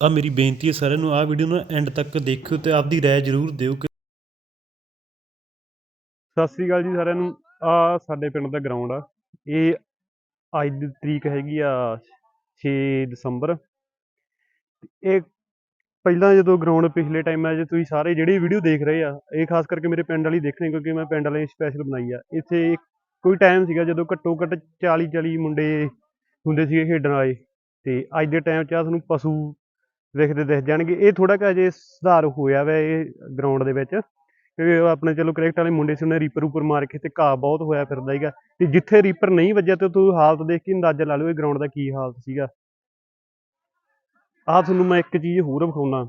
ਆ ਮੇਰੀ ਬੇਨਤੀ ਹੈ ਸਾਰਿਆਂ ਨੂੰ, ਆਹ ਵੀਡੀਓ ਨੂੰ ਐਂਡ ਤੱਕ ਦੇਖਿਓ ਤੇ ਆਪਦੀ ਰਾਏ ਜ਼ਰੂਰ ਦਿਓ ਕਿ ਸਤਿ ਸ੍ਰੀ ਅਕਾਲ ਜੀ ਸਾਰਿਆਂ ਨੂੰ। ਆ ਸਾਡੇ ਪਿੰਡ ਦਾ ਗਰਾਊਂਡ ਆ। ਇਹ ਅੱਜ ਦੀ ਤਰੀਕ ਹੈਗੀ ਆ 6 ਦਸੰਬਰ। ਇਹ ਪਹਿਲਾਂ ਜਦੋਂ ਗਰਾਊਂਡ ਪਿਛਲੇ ਟਾਈਮਾਂ 'ਚ ਤੁਸੀਂ ਸਾਰੇ ਜਿਹੜੇ ਵੀਡੀਓ ਦੇਖ ਰਹੇ ਆ, ਇਹ ਖਾਸ ਕਰਕੇ ਮੇਰੇ ਪਿੰਡ ਵਾਲੀ ਦੇਖਣੀ, ਕਿਉਂਕਿ ਮੈਂ ਪਿੰਡ ਵਾਲੇ ਸਪੈਸ਼ਲ ਬਣਾਈ ਆ। ਇੱਥੇ ਕੋਈ ਟਾਈਮ ਸੀਗਾ ਜਦੋਂ ਘੱਟੋ ਘੱਟ 40 40 ਮੁੰਡੇ ਹੁੰਦੇ ਸੀਗੇ ਖੇਡਣ ਵਾਲੇ। ਤੇ ਅੱਜ ਦੇ ਟਾਈਮ 'ਚ ਆ, ਤੁਹਾਨੂੰ ਪਸ਼ੂ ਵੇਖਦੇ ਦਿਖ ਜਾਣਗੇ। ਇਹ ਥੋੜਾ ਜਿਹਾ ਜੇ ਸੁਧਾਰ ਹੋਇਆ ਵਾ ਇਹ ਗਰਾਊਂਡ ਦੇ ਵਿੱਚ। ਕਿਉਂਕਿ ਆਪਣੇ ਚਲੋ ਕ੍ਰਿਕਟ ਵਾਲੇ ਮੁੰਡੇ ਸੀ, ਉਹਨੇ ਰੀਪਰ ਉੱਪਰ ਮਾਰ ਕੇ ਤੇ ਘਾਹ ਬਹੁਤ ਹੋਇਆ ਫਿਰਦਾ ਸੀਗਾ। ਤੇ ਜਿੱਥੇ ਰੀਪਰ ਨਹੀਂ ਵੱਜਿਆ ਤੇ ਤੂੰ ਹਾਲਤ ਦੇਖ ਕੇ ਅੰਦਾਜ਼ਾ ਲਾ ਲਓ ਇਹ ਗਰਾਊਂਡ ਦਾ ਕੀ ਹਾਲਤ ਸੀਗਾ। ਆਹ ਤੁਹਾਨੂੰ ਮੈਂ ਇੱਕ ਚੀਜ਼ ਹੋਰ ਵਿਖਾਉਣਾ।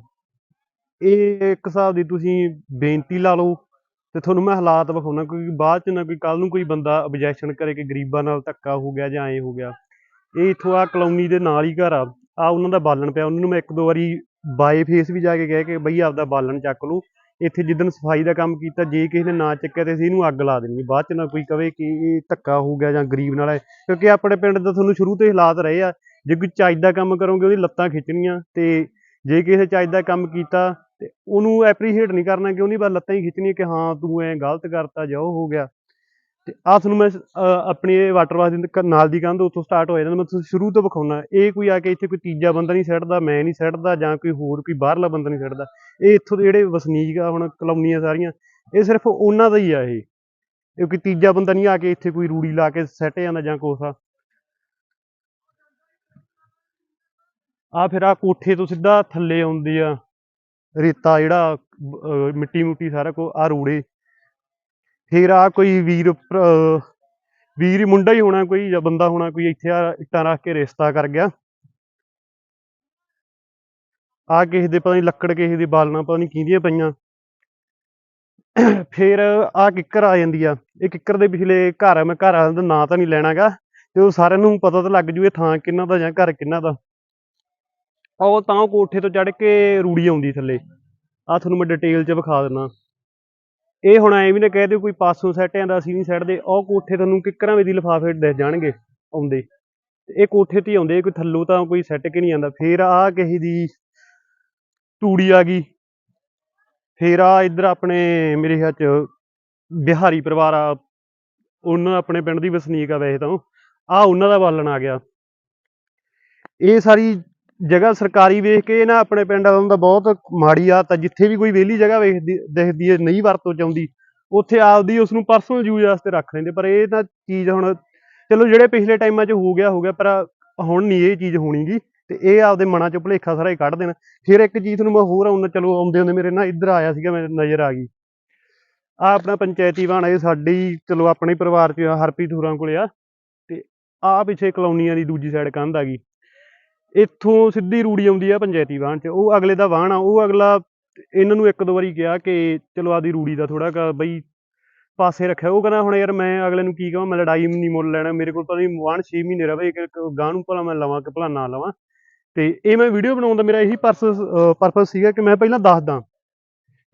ਇਹ ਇੱਕ ਹਿਸਾਬ ਦੀ ਤੁਸੀਂ ਬੇਨਤੀ ਲਾ ਲਓ ਤੇ ਤੁਹਾਨੂੰ ਮੈਂ ਹਾਲਾਤ ਵਿਖਾਉਣਾ, ਕਿਉਂਕਿ ਬਾਅਦ ਚ ਨਾ ਕੋਈ ਕੱਲ ਨੂੰ ਕੋਈ ਬੰਦਾ ਆਬਜੈਕਸ਼ਨ ਕਰੇ ਕਿ ਗਰੀਬਾਂ ਨਾਲ ਧੱਕਾ ਹੋ ਗਿਆ ਜਾਂ ਐ ਹੋ ਗਿਆ। ਇਹ ਇੱਥੋਂ ਆ ਕਲੋਨੀ ਦੇ ਨਾਲ ਹੀ ਘਰ ਆ। ਆ ਉਹਨਾਂ ਦਾ ਬਾਲਣ ਪਿਆ, ਉਹਨਾਂ ਨੂੰ ਮੈਂ ਇੱਕ ਦੋ ਵਾਰੀ ਬਾਏ ਫੇਸ ਵੀ ਜਾ ਕੇ ਕਹਿ ਕੇ ਬਈ ਆਪਦਾ ਬਾਲਣ ਚੱਕ ਲਓ ਇੱਥੇ ਜਿੱਦਣ ਸਫ਼ਾਈ ਦਾ ਕੰਮ ਕੀਤਾ, ਜੇ ਕਿਸੇ ਨੇ ਨਾ ਚੱਕਿਆ ਤੇ ਅਸੀਂ ਇਹਨੂੰ ਅੱਗ ਲਾ ਦੇਣੀ, ਬਾਅਦ ਚ ਨਾ ਕੋਈ ਕਵੇ ਕਿ ਇਹ ਧੱਕਾ ਹੋ ਗਿਆ ਜਾਂ ਗਰੀਬ ਨਾਲ ਹੈ। ਕਿਉਂਕਿ ਆਪਣੇ ਪਿੰਡ ਦਾ ਤੁਹਾਨੂੰ ਸ਼ੁਰੂ ਤੋਂ ਹੀ ਹਾਲਾਤ ਰਹੇ ਆ। ਜੇ ਕੋਈ ਚੱਜ ਦਾ ਕੰਮ ਕਰੋਗੇ, ਉਹਦੀ ਲੱਤਾਂ ਖਿੱਚਣੀਆਂ ਤੇ ਜੇ ਕਿਸੇ ਚੱਜ ਦਾ ਕੰਮ ਕੀਤਾ ਤੇ ਉਹਨੂੰ ਐਪਰੀਸ਼ੀਏਟ ਨਹੀਂ ਕਰਨਾ ਕਿ ਉਹਦੀ ਬਸ ਲੱਤਾਂ ਹੀ ਖਿੱਚਣੀਆਂ ਕਿ ਹਾਂ ਤੂੰ ਐ ਗਲਤ ਕਰਤਾ ਜਾਂ ਉਹ ਹੋ ਗਿਆ। ਤੇ ਆ ਤੁਹਾਨੂੰ ਮੈਂ ਅਹ, ਆਪਣੀ ਇਹ ਵਾਟਰ ਵਾਸ ਦੀ ਨਾਲ ਦੀ ਕੰਧ ਉੱਥੋਂ ਸਟਾਰਟ ਹੋ ਜਾਂਦਾ ਮੈਂ ਤੁਹਾਨੂੰ ਸ਼ੁਰੂ ਤੋਂ ਵਿਖਾਉਣਾ ਇਹ ਕੋਈ ਆ ਕੇ ਇੱਥੇ ਕੋਈ ਤੀਜਾ ਬੰਦਾ ਨਹੀਂ ਸੱਟਦਾ ਮੈਂ ਨਹੀਂ ਸੱਟਦਾ ਜਾਂ ਕੋਈ ਹੋਰ ਕੋਈ ਬਾਹਰਲਾ ਬੰਦਾ ਨਹੀਂ ਸੱਟਦਾ ਇਹ ਇੱਥੋਂ ਦੇ ਜਿਹੜੇ ਵਸਨੀਕ ਆ ਹੁਣ ਕਲੋਨੀਆਂ ਸਾਰੀਆਂ ਇਹ ਸਿਰਫ ਉਹਨਾਂ ਦਾ ਹੀ ਆ ਇਹ। ਇਹ ਕੋਈ ਤੀਜਾ ਬੰਦਾ ਨਹੀਂ ਆ ਕੇ ਇੱਥੇ ਕੋਈ ਰੂੜੀ ਲਾ ਕੇ ਸੱਟ ਜਾਂਦਾ ਜਾਂ ਕੁਛ ਆ। ਫਿਰ ਆ ਕੋਠੇ ਤੋਂ ਸਿੱਧਾ ਥੱਲੇ ਆਉਂਦੀ ਆ। ਰੇਤਾ ਜਿਹੜਾ ਮਿੱਟੀ ਮੁੱਟੀ ਸਾਰਾ ਕੋ ਆ ਰੂੜੇ। ਫੇਰ ਆ ਕੋਈ ਵੀਰ ਭਰਾ- ਵੀਰ ਹੀ ਮੁੰਡਾ ਹੀ ਹੋਣਾ ਕੋਈ ਜਾਂ ਬੰਦਾ ਹੋਣਾ ਕੋਈ ਇੱਥੇ ਆ, ਇੱਟਾਂ ਰੱਖ ਕੇ ਰਿਸ਼ਤਾ ਕਰ ਗਿਆ। ਆ ਕਿਸੇ ਦੇ ਪਤਾ ਨਹੀਂ ਲੱਕੜ ਕਿਸੇ ਦੀ ਬਾਲਣਾ ਪਤਾ ਨਹੀਂ ਕਿਹਦੀਆਂ ਪਈਆਂ। ਫੇਰ ਆ ਕਿੱਕਰ ਆ ਜਾਂਦੀ ਆ। ਇਹ ਕਿੱਕਰ ਦੇ ਪਿਛਲੇ ਘਰ ਆ, ਮੈਂ ਘਰ ਵਾਲਿਆਂ ਦਾ ਨਾਂ ਤਾਂ ਨਹੀਂ ਲੈਣਾਗਾ। ਤੇ ਉਹ ਸਾਰਿਆਂ ਨੂੰ ਪਤਾ ਤਾਂ ਲੱਗ ਜੂ ਇਹ ਥਾਂ ਕਿੰਨਾ ਦਾ ਜਾਂ ਘਰ ਕਿੰਨਾ ਦਾ। ਉਹ ਤਾਂ ਉਹ ਕੋਠੇ ਤੋਂ ਚੜ ਕੇ ਰੂੜੀ ਆਉਂਦੀ ਥੱਲੇ। ਆ ਤੁਹਾਨੂੰ ਮੈਂ ਡਿਟੇਲ 'ਚ ਵਿਖਾ ਦਿੰਦਾ। ਇਹ ਹੁਣ ਐ ਵੀ ਨਾ ਕਹਿ ਦਿਓ ਕੋਈ ਪਾਸੋਂ ਸੈੱਟ ਜਾਂਦਾ ਅਸੀਂ ਨਹੀਂ ਸੈੱਟਦੇ ਉਹ ਕੋਠੇ ਤੁਹਾਨੂੰ ਕਿੱਕਰਾਂ ਵਿੱਚ ਦੀ ਲਿਫਾਫੇ ਦਿਖ ਜਾਣਗੇ ਆਉਂਦੇ। ਇਹ ਕੋਠੇ ਤੇ ਆਉਂਦੇ ਕੋਈ ਥੱਲੋਂ ਤਾਂ ਕੋਈ ਸੈੱਟ ਕੇ ਨਹੀਂ ਆਉਂਦਾ। ਫੇਰ ਆ ਕਿਸੇ ਦੀ ਤੂੜੀ ਆ ਗਈ। ਫੇਰ ਆ ਇੱਧਰ ਆਪਣੇ ਮੇਰੇ ਖਿਆਲ ਚ ਬਿਹਾਰੀ ਪਰਿਵਾਰ ਆ, ਉਹਨਾਂ ਆਪਣੇ ਪਿੰਡ ਦੀ ਵਸਨੀਕ ਆ ਵੈਸੇ ਤਾਂ ਆ ਉਹਨਾਂ ਦਾ ਬਾਲਣ ਆ ਗਿਆ। ਇਹ ਸਾਰੀ ਜਗ੍ਹਾ ਸਰਕਾਰੀ ਵੇਖ ਕੇ ਨਾ ਆਪਣੇ ਪਿੰਡ ਵਾਲਿਆਂ ਦਾ ਬਹੁਤ ਮਾੜੀ ਆਦਤ ਆ। ਜਿੱਥੇ ਵੀ ਕੋਈ ਵਿਹਲੀ ਜਗ੍ਹਾ ਵੇਖਦੀ ਦੇਖਦੀ ਹੈ ਨਹੀਂ ਵਰਤੋਂ ਚ ਆਉਂਦੀ ਉੱਥੇ ਆਪਦੀ ਉਸ ਨੂੰ ਪਰਸਨਲ ਯੂਜ਼ ਵਾਸਤੇ ਰੱਖ ਲੈਂਦੇ। ਪਰ ਇਹ ਤਾਂ ਚੀਜ਼ ਹੁਣ ਚਲੋ ਜਿਹੜੇ ਪਿਛਲੇ ਟਾਈਮਾਂ 'ਚ ਹੋ ਗਿਆ ਹੋ ਗਿਆ ਪਰ ਹੁਣ ਨਹੀਂ ਇਹ ਚੀਜ਼ ਹੋਣੀਗੀ ਤੇ ਇਹ ਆਪਦੇ ਮਨਾਂ 'ਚ ਭੁਲੇਖਾ ਸਾਰਾ ਹੀ ਕੱਢ ਦੇਣ। ਫਿਰ ਇੱਕ ਚੀਜ਼ ਤੁਹਾਨੂੰ ਮੈਂ ਹੋਰ ਆਉਣਾ ਚਲੋ ਆਉਂਦੇ ਹੁੰਦੇ ਮੇਰੇ ਨਾਲ ਇੱਧਰ ਆਇਆ ਸੀਗਾ ਮੇਰੇ ਨਜ਼ਰ ਆ ਗਈ। ਆ ਆਪਣਾ ਪੰਚਾਇਤੀ ਬਾਣ ਇਹ ਸਾਡੀ ਚਲੋ ਆਪਣੇ ਪਰਿਵਾਰ 'ਚ ਆ, ਹਰਪ੍ਰੀਤ ਹੋਰਾਂ ਕੋਲੇ ਆ। ਤੇ ਆ ਪਿੱਛੇ ਕਲੋਨੀਆਂ ਦੀ ਦੂਜੀ ਸਾਈਡ ਕੰਧ ਆ ਗਈ। ਇੱਥੋਂ ਸਿੱਧੀ ਰੂੜੀ ਆਉਂਦੀ ਆ ਪੰਚਾਇਤੀ ਵਾਹਣ 'ਚ। ਉਹ ਅਗਲੇ ਦਾ ਵਾਹਣ ਆ, ਉਹ ਅਗਲਾ ਇਹਨਾਂ ਨੂੰ ਇੱਕ ਦੋ ਵਾਰੀ ਕਿਹਾ ਕਿ ਚਲੋ ਆਦੀ ਰੂੜੀ ਦਾ ਥੋੜਾ ਕ ਬਈ ਪਾਸੇ ਰੱਖਿਆ। ਉਹ ਕਹਿੰਦਾ ਹੁਣ ਯਾਰ ਮੈਂ ਅਗਲੇ ਨੂੰ ਕੀ ਕਹਾਂ ਮੈਂ ਲੜਾਈ ਨਹੀਂ ਮੁੱਲ ਲੈਣਾ, ਮੇਰੇ ਕੋਲ ਤਾਂ ਨਹੀਂ ਵਾਹਣ 6 ਮਹੀਨੇ ਰਵੇ, ਇੱਕ ਗਾਂ ਨੂੰ ਭਲਾ ਮੈਂ ਲਵਾਂ ਕਿ ਭਲਾ ਨਾ ਲਵਾਂ। ਤੇ ਇਹ ਮੈਂ ਵੀਡੀਓ ਬਣਾਉਣ ਦਾ ਮੇਰਾ ਇਹੀ ਪਰਪਸ ਪਰਪਸ ਸੀਗਾ ਕਿ ਮੈਂ ਪਹਿਲਾਂ ਦੱਸਦਾ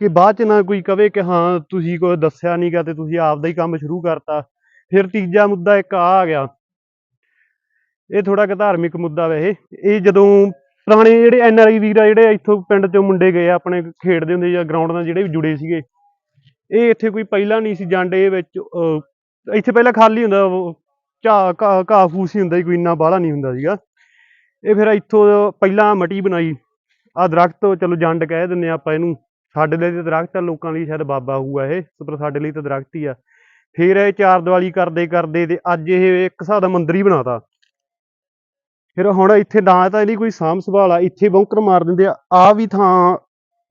ਕਿ ਬਾਅਦ ਚ ਨਾ ਕੋਈ ਕਵੇ ਕਿ ਹਾਂ, ਤੁਸੀਂ ਕੋਈ ਦੱਸਿਆ ਨਹੀਂਗਾ ਤੇ ਤੁਸੀਂ ਆਪਦਾ ਹੀ ਕੰਮ ਸ਼ੁਰੂ ਕਰਤਾ। ਫਿਰ ਤੀਜਾ ਮੁੱਦਾ ਇੱਕ ਆ ਆ ਗਿਆ ਇਹ ਥੋੜਾ ਕਿ ਧਾਰਮਿਕ ਮੁੱਦਾ ਵੇ ਇਹ। ਜਦੋਂ ਪੁਰਾਣੇ ਜਿਹੜੇ ਐਨ ਆਰ ਆਈ ਵੀਰ ਆ, ਜਿਹੜੇ ਇੱਥੋਂ ਪਿੰਡ ਚੋਂ ਮੁੰਡੇ ਗਏ ਆ, ਆਪਣੇ ਖੇਡਦੇ ਹੁੰਦੇ ਜਾਂ ਗਰਾਊਂਡ ਨਾਲ ਜਿਹੜੇ ਵੀ ਜੁੜੇ ਸੀਗੇ। ਇਹ ਇੱਥੇ ਕੋਈ ਪਹਿਲਾਂ ਨਹੀਂ ਸੀ ਜਾਂਦੇ ਵਿੱਚ ਇੱਥੇ ਪਹਿਲਾਂ ਖਾਲੀ ਹੁੰਦਾ ਝਾ ਘਾਹ ਘਾਹ ਫੂਸ ਹੀ ਹੁੰਦਾ ਸੀ, ਕੋਈ ਇੰਨਾ ਬਾਹਲਾ ਨਹੀਂ ਹੁੰਦਾ ਸੀਗਾ। ਇਹ ਫਿਰ ਇੱਥੋਂ ਪਹਿਲਾਂ ਮਟੀ ਬਣਾਈ। ਆ ਦਰਖਤ, ਚਲੋ ਜੰਡ ਕਹਿ ਦਿੰਦੇ ਆ ਆਪਾਂ ਇਹਨੂੰ। ਸਾਡੇ ਲਈ ਤਾਂ ਦਰਖਤ ਆ, ਲੋਕਾਂ ਲਈ ਸ਼ਾਇਦ ਬਾਬਾ ਹੋਊਗਾ ਇਹ, ਪਰ ਸਾਡੇ ਲਈ ਤਾਂ ਦਰਖਤ ਹੀ ਆ। ਫਿਰ ਇਹ ਚਾਰ ਦੀਵਾਲੀ ਕਰਦੇ ਕਰਦੇ ਤੇ ਅੱਜ ਇਹ ਇੱਕ ਹਿਸਾਬ ਦਾ ਮੰਦਿਰ ਹੀ ਬਣਾਤਾ। ਫਿਰ ਹੁਣ ਇੱਥੇ ਨਾ ਤਾਂ ਇਹਦੀ ਕੋਈ ਸਾਂਭ ਸੰਭਾਲ ਆ, ਇੱਥੇ ਬੌਂਕਰ ਮਾਰ ਦਿੰਦੇ ਆ ਆ ਵੀ ਥਾਂ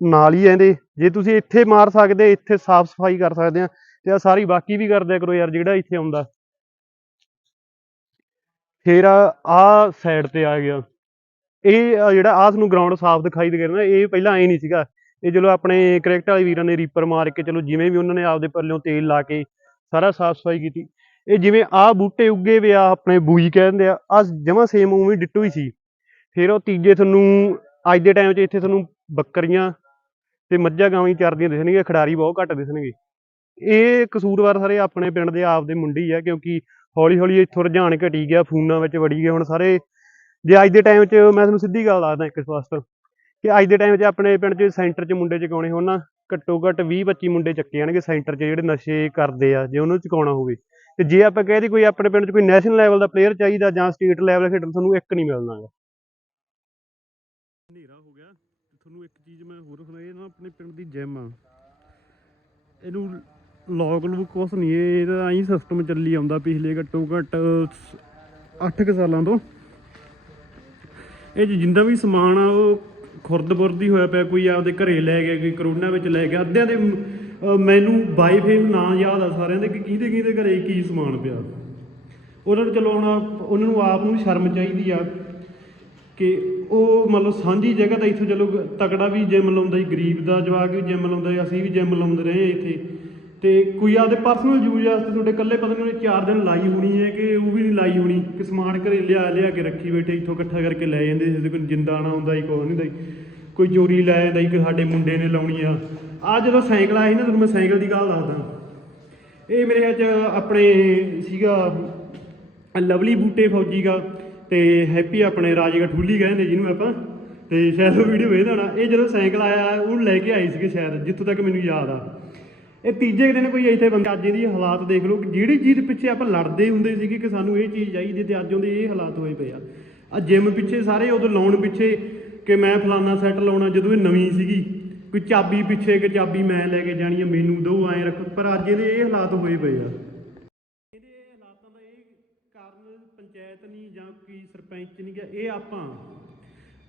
ਨਾਲ ਹੀ ਇਹਦੇ। ਜੇ ਤੁਸੀਂ ਇੱਥੇ ਮਾਰ ਸਕਦੇ, ਇੱਥੇ ਸਾਫ਼ ਸਫ਼ਾਈ ਕਰ ਸਕਦੇ ਆ, ਤੇ ਆ ਸਾਰੀ ਬਾਕੀ ਵੀ ਕਰ ਕਰੋ ਯਾਰ, ਜਿਹੜਾ ਇੱਥੇ ਆਉਂਦਾ। ਫਿਰ ਆ ਸਾਈਡ ਤੇ ਆ ਗਿਆ। ਇਹ ਜਿਹੜਾ, ਆਹ ਤੁਹਾਨੂੰ ਗਰਾਊਂਡ ਸਾਫ਼ ਦਿਖਾਈ ਦੇ ਰਿਹਾ ਇਹ ਪਹਿਲਾਂ ਐ ਨਹੀਂ ਸੀਗਾ। ਇਹ ਚਲੋ ਆਪਣੇ ਕ੍ਰਿਕਟ ਵਾਲੇ ਵੀਰਾਂ ਨੇ ਰੀਪਰ ਮਾਰ ਕੇ, ਚਲੋ ਜਿਵੇਂ ਵੀ ਉਹਨਾਂ ਨੇ ਆਪਦੇ ਪੱਲਿਓਂ ਤੇਲ ਲਾ ਕੇ ਸਾਰਾ ਸਾਫ਼ ਸਫ਼ਾਈ ਕੀਤੀ। ਇਹ ਜਿਵੇਂ ਆਹ ਬੂਟੇ ਉੱਗੇ ਵੇ ਆ ਆਪਣੇ ਬੂਈ ਕਹਿੰਦੇ ਆ ਆ ਜਮਾ ਸੇਮ ਉਵੇਂ ਡਿੱਟੋ ਹੀ ਸੀ। ਫਿਰ ਉਹ ਤੀਜੇ ਤੁਹਾਨੂੰ, ਅੱਜ ਦੇ ਟਾਈਮ 'ਚ ਇੱਥੇ ਤੁਹਾਨੂੰ ਬੱਕਰੀਆਂ ਤੇ ਮੱਝਾਂ ਗਾਵਾਂ ਹੀ ਚਰਦੀਆਂ ਦਿਸਣਗੀਆਂ, ਖਿਡਾਰੀ ਬਹੁਤ ਘੱਟ ਦਿਸਣਗੇ। ਇਹ ਕਸੂਰਵਾਰ ਸਾਰੇ ਆਪਣੇ ਪਿੰਡ ਦੇ ਆਪਦੇ ਮੁੰਡੇ ਹੀ ਆ, ਕਿਉਂਕਿ ਹੌਲੀ ਹੌਲੀ ਇੱਥੋਂ ਰੁਝਾਨ ਘਟੀ ਗਿਆ, ਫੋਨਾਂ ਵਿੱਚ ਵੜੀ ਗਏ, ਹੁਣ ਸਾਰੇ ਜੇ ਅੱਜ ਦੇ ਟਾਈਮ 'ਚ ਮੈਂ ਤੁਹਾਨੂੰ ਸਿੱਧੀ ਗੱਲ ਦੱਸਦਾ ਇੱਕ ਸਪਸ਼ਟ ਕਿ ਅੱਜ ਦੇ ਟਾਈਮ 'ਚ ਆਪਣੇ ਪਿੰਡ 'ਚ ਸੈਂਟਰ 'ਚ ਮੁੰਡੇ ਚੁਕਾਉਣੇ, ਹੋਣ ਨਾ ਘੱਟੋ ਘੱਟ 20 25 ਮੁੰਡੇ ਚੱਕੇ ਜਾਣਗੇ ਸੈਂਟਰ 'ਚ ਜਿਹੜੇ ਨਸ਼ੇ ਕਰਦੇ ਆ, ਜੇ ਉਹਨੂੰ ਚੁਕਾਉਣਾ ਹੋਵੇ। ਤੇ ਜੇ ਆਪਾਂ ਕਹਿ ਦਈਏ ਕੋਈ ਆਪਣੇ ਪਿੰਡ 'ਚ ਕੋਈ ਨੈਸ਼ਨਲ ਲੈਵਲ ਦਾ ਪਲੇਅਰ ਚਾਹੀਦਾ ਜਾਂ ਸਟੇਟ ਲੈਵਲ ਖੇਡਣ, ਤੁਹਾਨੂੰ ਇੱਕ ਨਹੀਂ ਮਿਲਣਾ ਹਨੇਰਾ ਹੋ ਗਿਆ। ਤੁਹਾਨੂੰ ਇੱਕ ਚੀਜ਼ ਮੈਂ ਹੋਰ ਸੁਣਾਈ ਨਾ ਆਪਣੇ ਪਿੰਡ ਦੀ ਜਿਮ ਆ। ਇਹਨੂੰ ਲੌਕ ਲੂਕ ਕੁਛ ਨਹੀਂ ਇਹਦਾ ਐਂ ਸਿਸਟਮ ਚੱਲੀ ਆਉਂਦਾ ਪਿਛਲੇ ਘੱਟੋ ਘੱਟ 8 ਸਾਲਾਂ ਤੋਂ। ਇਹ ਜਿੰਦਾ ਵੀ ਸਮਾਨ ਆ, ਉਹ ਖੁਰਦ-ਬੁਰਦ ਹੀ ਹੋਇਆ ਪਿਆ, ਕੋਈ ਆਪਦੇ ਘਰੇ ਲੈ ਗਿਆ, ਕੋਈ ਕਰੋਨਾ ਵਿੱਚ ਲੈ ਗਿਆ। ਅੱਧਿਆਂ ਦੇ ਮੈਨੂੰ ਮੈਨੂੰ ਵਾਈਫਾਈ ਨਾਂ ਯਾਦ ਆ ਸਾਰਿਆਂ ਦੇ ਕਿ ਕਿਹਦੇ ਕਿਹਦੇ ਘਰੇ ਕੀ ਸਮਾਨ ਪਿਆ। ਉਹਨਾਂ ਨੂੰ ਚਲੋ ਹੁਣ ਉਹਨਾਂ ਨੂੰ ਆਪ ਨੂੰ ਸ਼ਰਮ ਚਾਹੀਦੀ ਆ ਕਿ ਉਹ ਮੰਨ ਲਓ ਸਾਂਝੀ ਜਗ੍ਹਾ ਤਾਂ ਇੱਥੋਂ ਚਲੋ ਤਕੜਾ ਵੀ ਜਿਮ ਲਾਉਂਦਾ ਸੀ, ਗਰੀਬ ਦਾ ਜਵਾਕ ਵੀ ਜਿਮ ਲਾਉਂਦਾ ਅਸੀਂ ਵੀ ਜਿਮ ਲਾਉਂਦੇ ਰਹੇ ਹਾਂ ਇੱਥੇ। ਤੇ ਕੋਈ ਆਪਦੇ ਪਰਸਨਲ ਯੂਜ਼ ਵਾਸਤੇ ਤੁਹਾਡੇ ਇਕੱਲੇ ਪਤਾ ਨਹੀਂ ਉਹਨੇ 4 ਦਿਨ ਲਾਈ ਹੋਣੀ ਹੈ ਕਿ ਉਹ ਵੀ ਨਹੀਂ ਲਾਈ ਹੋਣੀ, ਕਿ ਸਮਾਨ ਘਰੇ ਲਿਆ ਲਿਆ ਕੇ ਰੱਖੀ ਬੈਠੇ, ਇੱਥੋਂ ਇਕੱਠਾ ਕਰਕੇ ਲੈ ਜਾਂਦੇ ਸੀ ਕੋਈ ਜਿੰਦਾ ਨਾ ਹੁੰਦਾ ਸੀ ਕੋਈ ਨਹੀਂ ਹੁੰਦਾ ਕੋਈ ਚੋਰੀ ਲੈ ਜਾਂਦਾ ਸੀ ਕਿ ਸਾਡੇ ਮੁੰਡੇ ਨੇ ਲਾਉਣੀ ਆ। ਆ ਜਦੋਂ ਸਾਈਕਲ ਆਇਆ ਸੀ ਨਾ, ਤੁਹਾਨੂੰ ਮੈਂ ਸਾਈਕਲ ਦੀ ਗੱਲ ਦੱਸਦਾ। ਇਹ ਮੇਰੇ ਅੱਜ ਆਪਣੇ ਸੀਗਾ, ਲਵਲੀ ਬੂਟੇ ਫੌਜੀ ਗਾ ਤੇ ਹੈਪੀ ਆਪਣੇ ਰਾਜ ਗਠੂਲੀ ਕਹਿੰਦੇ ਜਿਹਨੂੰ ਆਪਾਂ। ਤੇ ਸ਼ਾਇਦ ਉਹ ਵੀਡੀਓ ਵੇਖਦਾ ਹੋਣਾ। ਇਹ ਜਦੋਂ ਸਾਈਕਲ ਆਇਆ, ਉਹ ਲੈ ਕੇ ਆਈ ਸੀਗੇ ਸ਼ਾਇਦ, ਜਿੱਥੋਂ ਤੱਕ ਮੈਨੂੰ ਯਾਦ ਆ। ਇਹ ਤੀਜੇ ਦਿਨ ਕੋਈ ਇੱਥੇ ਬੰਦਾ, ਅੱਜ ਇਹਦੀ ਹਾਲਾਤ ਦੇਖ ਲਓ ਕਿ ਜਿਹੜੀ ਚੀਜ਼ ਪਿੱਛੇ ਆਪਾਂ ਲੜਦੇ ਹੁੰਦੇ ਸੀਗੇ ਕਿ ਸਾਨੂੰ ਇਹ ਚੀਜ਼ ਚਾਹੀਦੀ ਤੇ ਅੱਜ ਉਹਦੇ ਇਹ ਹਾਲਾਤ ਹੋਏ ਪਏ ਆ। ਆ ਜਿਮ ਪਿੱਛੇ ਸਾਰੇ, ਉਦੋਂ ਲਾਉਣ ਪਿੱਛੇ ਕਿ ਮੈਂ ਫਲਾਨਾ ਸੈੱਟ ਲਾਉਣਾ ਜਦੋਂ ਇਹ ਨਵੀਂ ਸੀਗੀ। ਕੋਈ ਚਾਬੀ ਪਿੱਛੇ ਕਿ ਚਾਬੀ ਮੈਂ ਲੈ ਕੇ ਜਾਣੀ ਆ, ਮੈਨੂੰ ਦੋ ਐਂ ਰੱਖ। ਪਰ ਅੱਜ ਇਹਦੇ ਇਹ ਹਾਲਾਤ ਹੋਏ ਪਏ ਆ। ਇਹਦੇ ਹਾਲਾਤਾਂ ਦਾ ਇਹ ਕਾਰਨ ਪੰਚਾਇਤ ਨਹੀਂ ਜਾਂ ਕੋਈ ਸਰਪੰਚ ਨਹੀਂ ਗਿਆ, ਇਹ ਆਪਾਂ।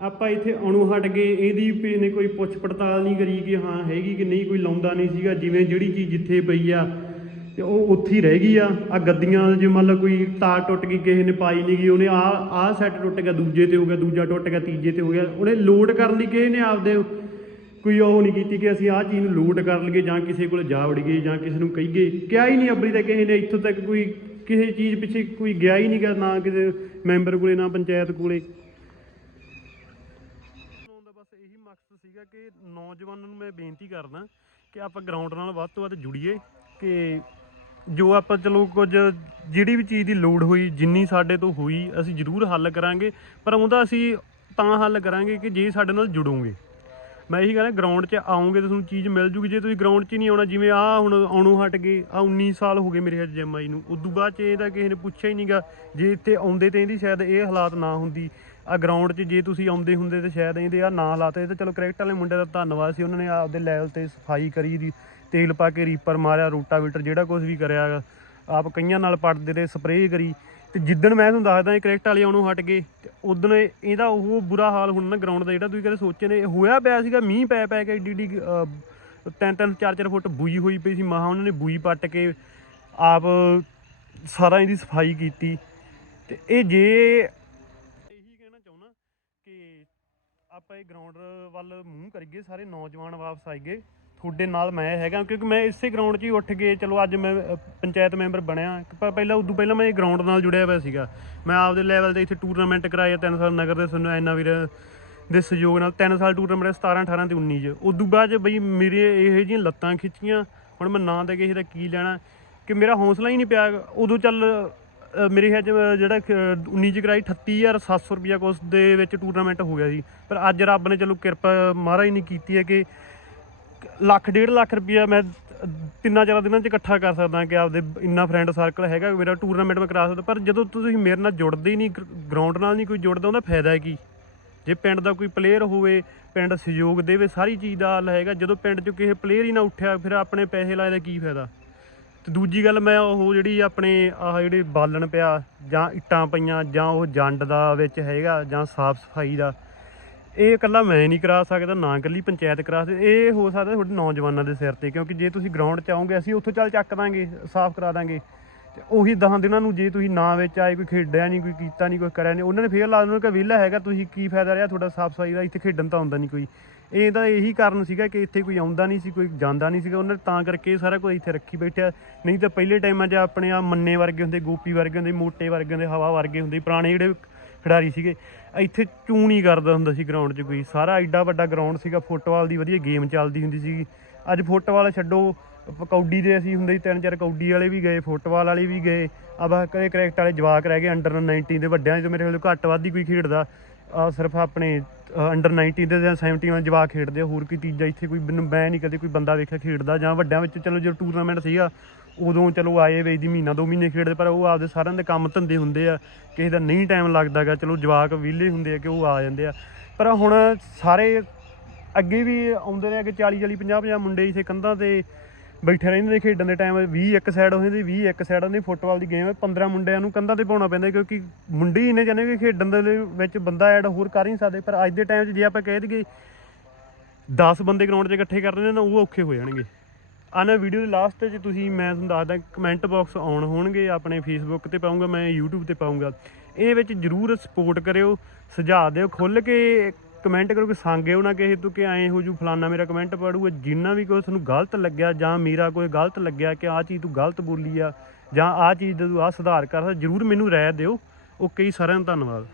ਆਪਾਂ ਇੱਥੇ ਅਣੂ ਹਟ ਗਏ, ਇਹਦੀ ਵੀ ਨੇ ਕੋਈ ਪੁੱਛ ਪੜਤਾਲ ਨਹੀਂ ਕਰੀ ਕਿ ਹਾਂ ਹੈਗੀ ਕਿ ਨਹੀਂ, ਕੋਈ ਲਾਉਂਦਾ ਨਹੀਂ ਸੀਗਾ। ਜਿਵੇਂ ਜਿਹੜੀ ਚੀਜ਼ ਜਿੱਥੇ ਪਈ ਆ ਤੇ ਉਹ ਉੱਥੇ ਹੀ ਰਹਿ ਗਈ ਆ। ਆ ਗੱਦੀਆਂ ਜੇ ਮੰਨ ਲਓ ਕੋਈ ਤਾਰ ਟੁੱਟ ਗਈ, ਕਿਸੇ ਨੇ ਪਾਈ ਨਹੀਂ ਗਈ, ਉਹਨੇ ਆ ਆ ਸੈੱਟ ਟੁੱਟ ਗਿਆ, ਦੂਜੇ ਤੇ ਹੋ ਗਿਆ, ਦੂਜਾ ਟੁੱਟ ਗਿਆ, ਤੀਜੇ ਤੇ ਹੋ ਗਿਆ। ਉਹਨੇ ਲੋਡ ਕਰਨ ਲਈ, ਕਿਸੇ ਨੇ ਆਪਦੇ ਕੋਈ ਉਹ ਨਹੀਂ ਕੀਤੀ ਕਿ ਅਸੀਂ ਆਹ ਚੀਜ਼ ਨੂੰ ਲੋਡ ਕਰ ਲਈਏ ਜਾਂ ਕਿਸੇ ਕੋਲ ਜਾ ਵੜੀਏ ਜਾਂ ਕਿਸੇ ਨੂੰ ਕਹੀਏ। ਕਿਹਾ ਹੀ ਨਹੀਂ ਅੱਬਰੀ ਤਾਂ ਕਿਸੇ ਨੇ, ਇੱਥੋਂ ਤੱਕ ਕੋਈ ਕਿਸੇ ਚੀਜ਼ ਪਿੱਛੇ ਕੋਈ ਗਿਆ ਹੀ ਨਹੀਂ ਗਾ, ਨਾ ਕਿਸੇ ਮੈਂਬਰ ਕੋਲੇ, ਨਾ ਪੰਚਾਇਤ ਕੋਲੇ। ਦਾ ਬਸ ਇਹੀ ਮਕਸਦ ਸੀਗਾ ਕਿ ਨੌਜਵਾਨਾਂ ਨੂੰ ਮੈਂ ਬੇਨਤੀ ਕਰਦਾ ਕਿ ਆਪਾਂ ਗਰਾਊਂਡ ਨਾਲ ਵੱਧ ਤੋਂ ਵੱਧ ਜੁੜੀਏ, ਕਿ ਜੋ ਆਪਾਂ ਚਲੋ ਕੁਝ ਜਿਹੜੀ ਵੀ ਚੀਜ਼ ਦੀ ਲੋੜ ਹੋਈ, ਜਿੰਨੀ ਸਾਡੇ ਤੋਂ ਹੋਈ, ਅਸੀਂ ਜ਼ਰੂਰ ਹੱਲ ਕਰਾਂਗੇ। ਪਰ ਉਹਦਾ ਅਸੀਂ ਤਾਂ ਹੱਲ ਕਰਾਂਗੇ ਕਿ ਜੇ ਸਾਡੇ ਨਾਲ ਜੁੜੋਗੇ। ਮੈਂ ਇਹੀ ਕਹਿੰਦਾ ਗਰਾਊਂਡ 'ਚ ਆਉਂਗੇ ਤਾਂ ਤੁਹਾਨੂੰ ਚੀਜ਼ ਮਿਲ ਜੂਗੀ। ਜੇ ਤੁਸੀਂ ਗਰਾਊਂਡ 'ਚ ਨਹੀਂ ਆਉਣਾ, ਜਿਵੇਂ ਆ ਹੁਣ ਆਉਣੋਂ ਹਟ ਗਏ ਆ 19 ਸਾਲ ਹੋ ਗਏ ਮੇਰੇ ਹੱਥ ਜਿਮ ਆਈ ਨੂੰ। ਉਦੋਂ ਬਾਅਦ 'ਚ ਇਹਦਾ ਕਿਸੇ ਨੇ ਪੁੱਛਿਆ ਹੀ ਨਹੀਂਗਾ ਜੇ ਇੱਥੇ ਆਉਂਦੇ ਤੇ ਇਹਦੀ ਸ਼ਾਇਦ ਇਹ ਹਾਲਾਤ ਨਾ ਹੁੰਦੀ। ਆ ਗਰਾਊਂਡ 'ਚ ਜੇ ਤੁਸੀਂ ਆਉਂਦੇ ਹੁੰਦੇ ਤੇ ਸ਼ਾਇਦ ਇਹਦੇ ਆ ਨਾ ਹਾਲਾਤ ਇਹ ਤਾਂ ਚਲੋ ਕ੍ਰਿਕਟ ਵਾਲੇ ਮੁੰਡੇ ਦਾ ਧੰਨਵਾਦ ਸੀ, ਉਹਨਾਂ ਨੇ ਆਪਦੇ ਲੈਵਲ ਤੇ ਸਫ਼ਾਈ ਕਰੀ ਦੀ। ਤੇਲ ਪਾ ਕੇ ਰੀਪਰ ਮਾਰਿਆ, ਰੋਟਾਵੀਟਰ ਜਿਹੜਾ ਕੁਝ ਵੀ ਕਰਿਆ ਆਪ ਕਈਆਂ ਨਾਲ ਪੜਦੇ ਤੇ ਸਪਰੇਅ ਕਰੀ। ਤੇ ਜਿੱਦਣ ਮੈਂ ਤੁਹਾਨੂੰ ਦੱਸਦਾ ਇਹ ਕ੍ਰਿਕਟ ਵਾਲੇ ਆਉਣੋਂ ਹਟ ਗਏ, ਤੇ ਉਦੋਂ ਇਹਦਾ ਉਹ ਬੁਰਾ ਹਾਲ ਹੁਣ ਨਾ ਗਰਾਊਂਡ ਦਾ ਜਿਹੜਾ ਤੁਸੀਂ ਕਦੇ ਸੋਚੇ ਨੇ, ਹੋਇਆ ਪਿਆ ਸੀਗਾ, ਮੀਂਹ ਪੈ ਪੈ ਕੇ ਏਡੀ ਏਡੀ ਤਿੰਨ ਤਿੰਨ, ਚਾਰ ਚਾਰ ਫੁੱਟ ਬੂਈ ਹੋਈ ਪਈ ਸੀ। ਮਹਾ ਉਹਨਾਂ ਨੇ ਬੂਈ ਪੱਟ ਕੇ ਆਪ ਸਾਰਾ ਇਹਦੀ ਸਫ਼ਾਈ ਕੀਤੀ। ਤੇ ਇਹ ਜੇ ਇਹੀ ਕਹਿਣਾ ਚਾਹੁੰਦਾ ਕਿ ਆਪਾਂ ਇਹ ਗਰਾਊਂਡ ਵੱਲ ਮੂੰਹ ਕਰੀਏ, ਸਾਰੇ ਨੌਜਵਾਨ ਵਾਪਸ ਆਈਏ। ਤੁਹਾਡੇ ਨਾਲ ਮੈਂ ਹੈਗਾ, ਕਿਉਂਕਿ ਮੈਂ ਇਸੇ ਗਰਾਊਂਡ 'ਚ ਹੀ ਉੱਠ ਕੇ ਚਲੋ ਅੱਜ ਮੈਂ ਪੰਚਾਇਤ ਮੈਂਬਰ ਬਣਿਆ। ਪਰ ਪਹਿਲਾਂ ਉਦੋਂ ਪਹਿਲਾਂ ਮੈਂ ਇਹ ਗਰਾਊਂਡ ਨਾਲ ਜੁੜਿਆ ਹੋਇਆ ਸੀਗਾ। ਮੈਂ ਆਪਦੇ ਲੈਵਲ ਤੇ ਇੱਥੇ ਟੂਰਨਾਮੈਂਟ ਕਰਾਇਆ ਤਿੰਨ ਸਾਲ ਨਗਰ ਦੇ ਸਾਨੂੰ ਐਨਾ ਵੀਰ ਦੇ ਸਹਿਯੋਗ ਨਾਲ। ਤਿੰਨ ਸਾਲ ਟੂਰਨਾਮੈਂਟ 17 18 ਤੇ 19 ਚ। ਉਦੋਂ ਬਾਅਦ 'ਚ ਬਈ ਮੇਰੇ ਇਹੋ ਜਿਹੀਆਂ ਲੱਤਾਂ ਖਿੱਚੀਆਂ। ਹੁਣ ਮੈਂ ਨਾਂ ਤੇ ਕਿਸੇ ਦਾ ਕੀ ਲੈਣਾ, ਕਿ ਮੇਰਾ ਹੌਸਲਾ ਹੀ ਨਹੀਂ ਪਿਆ। ਉਦੋਂ ਚੱਲ ਮੇਰੇ ਖਿਆਲ 'ਚ ਜਿਹੜਾ ਖ- 19 ਚ ਕਰਾਈ 38700 ਰੁਪਿਆ ਕੋਸ ਦੇ ਵਿੱਚ ਟੂਰਨਾਮੈਂਟ ਹੋ ਗਿਆ ਸੀ। ਪਰ ਅੱਜ ਰੱਬ ਨੇ ਚਲੋ ਕਿਰਪਾ, ਮਹਾਰਾਜ ਨੇ ਕੀਤੀ ਹੈ ਕਿ ਲੱਖ, ਡੇਢ ਲੱਖ ਰੁਪਿਆ ਮੈਂ ਤਿੰਨਾਂ ਚਾਰਾਂ ਦਿਨਾਂ 'ਚ ਇਕੱਠਾ ਕਰ ਸਕਦਾ ਕਿ ਆਪਦੇ ਇੰਨਾ ਫਰੈਂਡ ਸਰਕਲ ਹੈਗਾ, ਮੇਰਾ ਟੂਰਨਾਮੈਂਟ ਮੈਂ ਕਰਾ ਸਕਦਾ, ਪਰ ਜਦੋਂ ਤੁਸੀਂ ਮੇਰੇ ਨਾਲ ਜੁੜਦੇ ਹੀ ਨਹੀਂ ਗਰਾਊਂਡ ਨਾਲ ਨਹੀਂ ਕੋਈ ਜੁੜਦਾ, ਉਹਦਾ ਫਾਇਦਾ ਕੀ? ਜੇ ਪਿੰਡ ਦਾ ਕੋਈ ਪਲੇਅਰ ਹੋਵੇ, ਪਿੰਡ ਸਹਿਯੋਗ ਦੇਵੇ, ਸਾਰੀ ਚੀਜ਼ ਦਾ ਹੱਲ ਹੈਗਾ, ਜਦੋਂ ਪਿੰਡ 'ਚ ਕਿਸੇ ਪਲੇਅਰ ਹੀ ਨਾ ਉੱਠਿਆ, ਫਿਰ ਆਪਣੇ ਪੈਸੇ ਲਾਏ ਦਾ ਕੀ ਫਾਇਦਾ? ਤੇ ਦੂਜੀ ਗੱਲ ਮੈਂ ਉਹ ਜਿਹੜੀ ਆਪਣੇ ਆਹ ਜਿਹੜੇ ਬਾਲਣ ਪਿਆ ਜਾਂ ਇੱਟਾਂ ਪਈਆਂ ਜਾਂ ਉਹ ਜੰਡ ਦਾ ਵਿੱਚ ਹੈਗਾ ਜਾਂ ਸਾਫ਼ ਸਫ਼ਾਈ ਦਾ ਇਹ ਇਕੱਲਾ ਮੈਂ ਨਹੀਂ ਕਰਾ ਸਕਦਾ, ਨਾ ਇਕੱਲੀ ਪੰਚਾਇਤ ਕਰਾ ਸਕਦੀ। ਇਹ ਹੋ ਸਕਦਾ ਤੁਹਾਡੇ ਨੌਜਵਾਨਾਂ ਦੇ ਸਿਰ ਤੇ, ਕਿਉਂਕਿ ਜੇ ਤੁਸੀਂ ਗਰਾਊਂਡ 'ਚ ਆਓਗੇ, ਅਸੀਂ ਉੱਥੋਂ ਚੱਲ ਚੱਕ ਦਾਂਗੇ, ਸਾਫ਼ ਕਰਾ ਦਾਂਗੇ। ਤੇ ਉਹੀ 10 ਦਿਨਾਂ ਨੂੰ ਜੇ ਤੁਸੀਂ ਨਾ ਵਿੱਚ ਆਏ, ਕੋਈ ਖੇਡਿਆ ਨਹੀਂ, ਕੋਈ ਕੀਤਾ ਨਹੀਂ, ਕੋਈ ਕਰਿਆ ਨਹੀਂ, ਉਹਨਾਂ ਨੇ ਫੇਰ ਲਾ ਦੇਣਾ ਕਿ ਵਿਹਲਾ ਹੈਗਾ, ਤੁਸੀਂ ਕੀ ਫਾਇਦਾ ਰਿਹਾ ਤੁਹਾਡਾ ਸਾਫ਼ ਸਫ਼ਾਈ ਦਾ, ਇੱਥੇ ਖੇਡਣ ਤਾਂ ਆਉਂਦਾ ਨਹੀਂ ਕੋਈ। ਇਹ ਤਾਂ ਇਹੀ ਕਾਰਨ ਸੀਗਾ ਕਿ ਇੱਥੇ ਕੋਈ ਆਉਂਦਾ ਨਹੀਂ ਸੀ, ਕੋਈ ਜਾਂਦਾ ਨਹੀਂ ਸੀਗਾ। ਉਹਨਾਂ ਨੇ ਤਾਂ ਕਰਕੇ ਸਾਰਾ ਕੁਝ ਇੱਥੇ ਰੱਖੀ ਬੈਠਿਆ। ਨਹੀਂ ਤਾਂ ਪਹਿਲੇ ਟਾਈਮਾਂ 'ਚ ਆਪਣੇ ਆ ਮੰਨੇ ਵਰਗੇ ਹੁੰਦੇ, ਗੋਪੀ ਵਰਗੇ ਹੁੰਦੇ, ਮੋਟੇ ਵਰਗੇ ਹੁੰਦੇ, ਹਵਾ ਵਰਗੇ ਹੁੰਦੇ, ਪੁਰਾਣੇ ਜਿਹੜੇ ਖਿਡਾਰੀ ਸੀਗੇ ਇੱਥੇ ਚੂਣ ਹੀ ਕਰਦਾ ਹੁੰਦਾ ਸੀ ਗਰਾਊਂਡ 'ਚ ਕੋਈ। ਸਾਰਾ ਐਡਾ ਵੱਡਾ ਗਰਾਊਂਡ ਸੀਗਾ, ਫੁੱਟਬਾਲ ਦੀ ਵਧੀਆ ਗੇਮ ਚੱਲਦੀ ਹੁੰਦੀ ਸੀ ਅੱਜ ਫੁੱਟਬਾਲ ਛੱਡੋ ਕੌਡੀ ਦੇ ਅਸੀਂ ਹੁੰਦੇ ਤਿੰਨ ਚਾਰ ਕੌਡੀ ਵਾਲੇ ਵੀ ਗਏ, ਫੁੱਟਬਾਲ ਵਾਲੇ ਵੀ ਗਏ। ਆ ਬਸ ਕਦੇ ਕ੍ਰਿਕਟ ਵਾਲੇ ਜਵਾਕ ਰਹਿ ਗਏ ਅੰਡਰ 19 ਦੇ ਵੱਡਿਆਂ 'ਚ ਮੇਰੇ ਕੋਲ ਘੱਟ ਵੱਧ ਹੀ ਕੋਈ ਖੇਡਦਾ। ਸਿਰਫ ਆਪਣੇ ਅੰਡਰ 19 ਦੇ ਜਾਂ 17 ਵਾਲੇ ਜਵਾਕ ਖੇਡਦੇ ਆ। ਹੋਰ ਕੋਈ ਤੀਜਾ ਇੱਥੇ ਕੋਈ ਮੈਨੂੰ ਮੈਂ ਨਹੀਂ ਕਦੇ ਕੋਈ ਬੰਦਾ ਵੇਖਿਆ ਖੇਡਦਾ ਜਾਂ ਵੱਡਿਆਂ ਵਿੱਚ ਚਲੋ ਜੋ ਟੂਰਨਾਮੈਂਟ ਸੀਗਾ ਉਦੋਂ ਚਲੋ ਆਏ ਵੇ ਦੀ ਮਹੀਨਾ ਦੋ ਮਹੀਨੇ ਖੇਡਦੇ, ਪਰ ਉਹ ਆਪਦੇ ਸਾਰਿਆਂ ਦੇ ਕੰਮ ਧੰਦੇ ਹੁੰਦੇ ਆ। ਕਿਸੇ ਦਾ ਨਹੀਂ ਟਾਈਮ ਲੱਗਦਾਗਾ ਚਲੋ ਜਵਾਕ ਵਿਹਲੇ ਹੁੰਦੇ ਆ ਕਿ ਉਹ ਆ ਜਾਂਦੇ ਆ। ਪਰ ਹੁਣ ਸਾਰੇ ਅੱਗੇ ਵੀ ਆਉਂਦੇ ਨੇ ਕਿ 40 40 50 50 ਮੁੰਡੇ ਇਸੇ ਕੰਧਾਂ ਤੇ ਬੈਠੇ ਰਹਿੰਦੇ ਨੇ ਖੇਡਣ ਦੇ ਟਾਈਮ 20 ਇੱਕ ਸਾਈਡ ਹੋ ਜਾਂਦੀ 20 ਇੱਕ ਸਾਈਡ ਹੁੰਦੀ ਫੁੱਟਬਾਲ ਦੀ ਗੇਮ ਹੈ 15 ਮੁੰਡਿਆਂ ਨੂੰ ਕੰਧਾਂ ਤੇ ਪਾਉਣਾ ਪੈਂਦਾ ਕਿਉਂਕਿ ਮੁੰਡੇ ਹੀ ਨੇ ਜਾਨੇ ਕਿ ਖੇਡਣ ਦੇ ਵਿੱਚ ਬੰਦਾ ਐਡ ਹੋਰ ਕਰ ਹੀ ਨਹੀਂ ਸਕਦੇ। ਪਰ ਅੱਜ ਦੇ ਟਾਈਮ 'ਚ ਜੇ ਆਪਾਂ ਕਹਿ ਦਈਏ 10 ਬੰਦੇ ਗਰਾਊਂਡ 'ਚ ਇਕੱਠੇ ਕਰਦੇ ਨੇ ਨਾ, ਉਹ ਔਖੇ ਹੋ ਜਾਣਗੇ। ਆਨਾ ਵੀਡੀਓ ਦੇ ਲਾਸਟ 'ਚ ਤੁਸੀਂ, ਮੈਂ ਤੁਹਾਨੂੰ ਦੱਸਦਾ ਕਮੈਂਟ ਬਾਕਸ ਆਨ ਹੋਣਗੇ, ਆਪਣੇ ਫੇਸਬੁੱਕ ਤੇ ਪਾਉਂਗਾ, ਮੈਂ YouTube ਤੇ ਪਾਉਂਗਾ। ਇਹਦੇ ਵਿੱਚ ਜਰੂਰ ਸਪੋਰਟ ਕਰਿਓ, ਸੁਝਾਅ ਦਿਓ ਖੁੱਲ ਕੇ ਕਮੈਂਟ ਕਰੋ ਕਿ ਸੰਗਿਓ ਨਾ ਕਿਸੇ ਤੋਂ ਕਿ ਐਂ ਹੋ ਜੂ, ਫਲਾਨਾ ਮੇਰਾ ਕਮੈਂਟ ਪੜੂਗਾ, ਜਿੰਨਾ ਵੀ ਕੋਈ ਤੁਹਾਨੂੰ ਗਲਤ ਲੱਗਿਆ ਜਾਂ ਮੇਰਾ ਕੋਈ ਗਲਤ ਲੱਗਿਆ ਕਿ ਆਹ ਚੀਜ਼ ਤੂੰ ਗਲਤ ਬੋਲੀ ਆ ਜਾਂ ਆਹ ਚੀਜ਼ ਦਾ ਤੂੰ ਆਹ ਸੁਧਾਰ ਕਰ, ਜਰੂਰ ਮੈਨੂੰ ਰਾਏ ਦਿਓ। ਓਕੇ ਜੀ, ਸਾਰਿਆਂ ਨੂੰ ਧੰਨਵਾਦ।